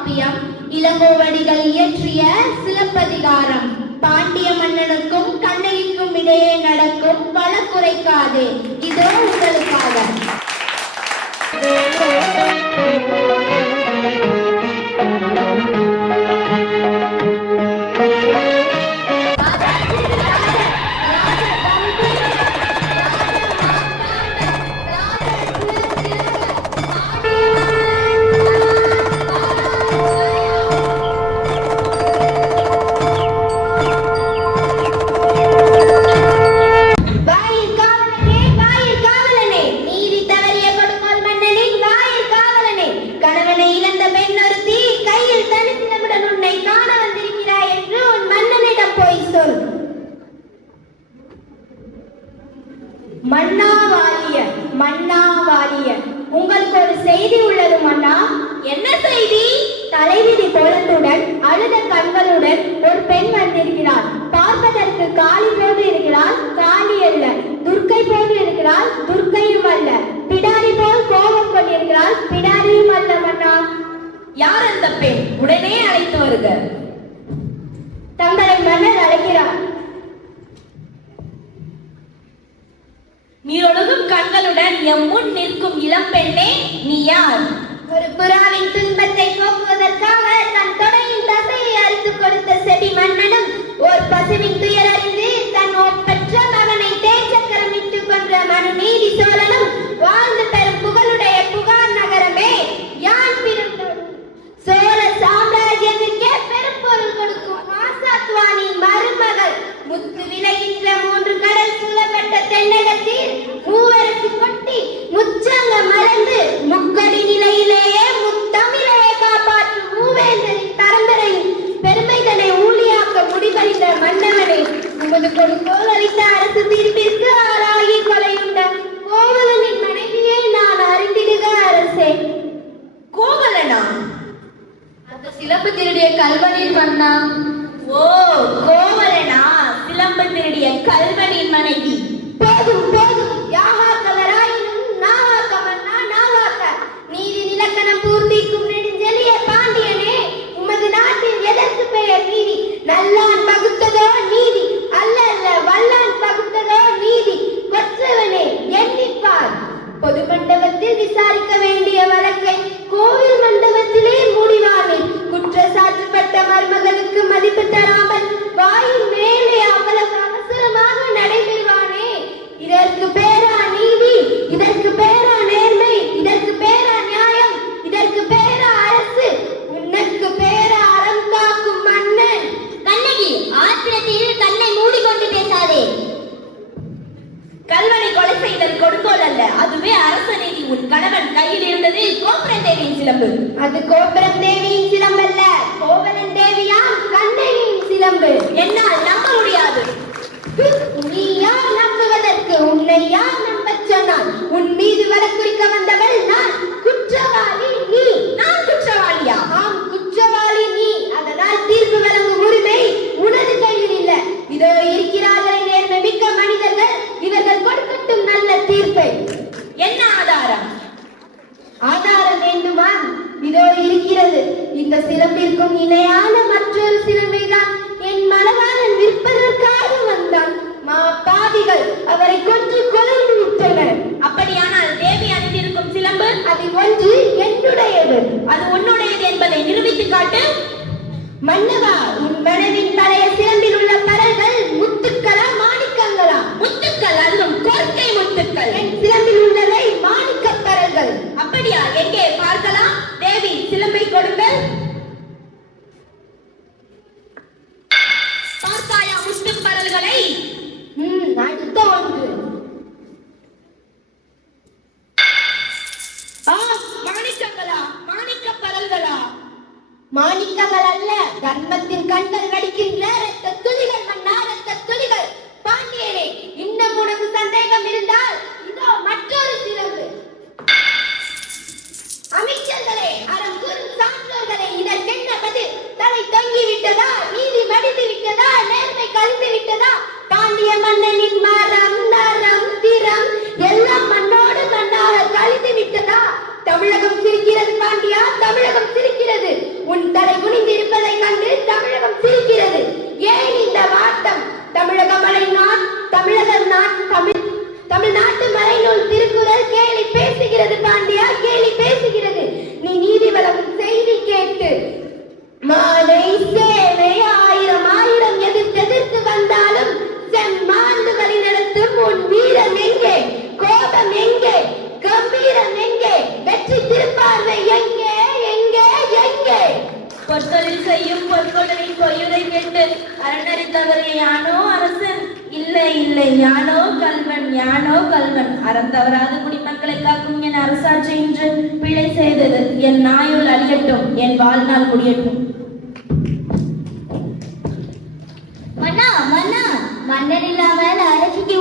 காப்பியம் இளங்கோவடிகள் இயற்றிய சிலப்பதிகாரம். பாண்டிய மன்னனுக்கும் கண்ணகிக்கும் இடையே நடக்கும் பல வழக்குரைக்காதே. இதோ உங்களுக்காக. மன்னா வாரிய உங்களுக்கு ஒரு செய்தி உள்ளது மன்னா. என்ன செய்தி? தலைவிதி கோலத்துடன் அழுத கண்களுடன் ஒரு பெண் வந்திருக்கிறாள். பார்ப்பதற்கு காளி போன்று இருக்கிறாள் காளி அல்ல. துர்க்கை போன்று இருக்கிறாள் துர்க்கையும் அல்ல. பிடாரி போல் கோபம் கொண்டிருக்கிறாள் பிடாரியும் அல்ல மன்னா. யார் அந்த பெண்? உடனே அழைத்து வருக. தங்களை மன்னர் அழைக்கிறார். நீரொழுகும் கண்களுடன் எம் முன் நிற்கும் இளம்பெண்ணே நீ யார்? ஒரு புறாவின் துன்பத்தை போக்குவதற்காக தன் தொடையின் தசையை அறுத்துக் கொடுத்த செடி மன்னனும் ஒரு பசுவின் துயர் அறிந்து கொடுங்கோல் அளித்த அரசு தீர்ப்பிற்கு ஆளாகி கொலையுண்ட கோவலனின் மனைவியை நான் அறிந்திடுக அரசே. கோவலனா? அந்த சிலம்பு திருடிய கல்வனின் மன்னா? ஓ கோவலனா? சிலம்பு திருடிய கல்வனின் மனைவி சிலம்பு. அது கோபுரம் தேவியின் சிலம்பல்ல. கோவலன் தேவியாம் கண்ணகியின் சிலம்பு. என்னால் நம்ப முடியாது. நீ யார் நம்புவதற்கு உன்னை யார் நம்பச் உன் மீது வழக்குறிக்க வந்தவள் நான். குற்றவாளி நீ. நான் குற்றவாளியா? ஆம் குற்றவாளி நீ. அதனால் தீர்ப்பு வழங்கும் உரிமை உனது கையில் இல்ல. இதோ இருக்கிறார்களே நேர்மை மிக்க மனிதர்கள். இவர்கள் கொடுக்கட்டும் நல்ல தீர்ப்பை. என்ன ஆதாரம்? இதோ இருக்கிறது. இந்த சிலம்பிற்கும் இணையான மற்றொரு சிலம்பைதான் என் மணவாளன் விற்பதற்காக வந்தான். மா பாவிகள் அவரை கொன்று கொலைந்து விட்டனர். அப்படியானால் தேவி அணிந்திருக்கும் சிலம்பு? அதில் ஒன்று என்னுடையது. அது உன்னுடையது என்பதை நிரூபித்து காட்டு. மன்னவா உன் மனைவின் பழைய சிலம்பில் உள்ள மாணிக்கங்கள் அல்ல தர்மத்தின் கண்கள் நடிக்கின்ற ரத்த துளிகள் மன்னா ரத்த துளிகள். பாண்டியனே இன்னும் உனக்கு சந்தேகம் இருந்தால் இதோ மற்றொரு சிறப்பு அமைச்சர்களே அறம் கூறும் சான்றோர்களே இதற்கென்ன பதில் தலை தொங்கி விட்டதா நீதி மடிந்து விட்டதா நேர்மை கழிந்து விட்டதா? பாண்டிய மன்னனின் மரம் நரம் திறம் எல்லாம் மண்ணோடு மண்ணாக கழிந்து விட்டதா? தமிழகம் சிரிக்கிறது பாண்டியா தமிழகம் தலை குனிந்திருப்பதை கண்டு தமிழகம் சிரிக்கிறது. பொற்தொழில் செய்யும் பொற்கொடரின் பொய்யுரை கேட்டு அறநறித்தவரே யானோ அரசன் இல்லை இல்லை. யானோ கல்வன் யானோ கல்வன். அறம் குடிமக்களை காக்கும் என் அரசாட்சி என்று பிழை செய்தது. என் நாயுள் அழியட்டும் என் வாழ்நாள் முடியட்டும். மன்னா மன்னா. மன்னன் இல்லாமல் அரசிக்கு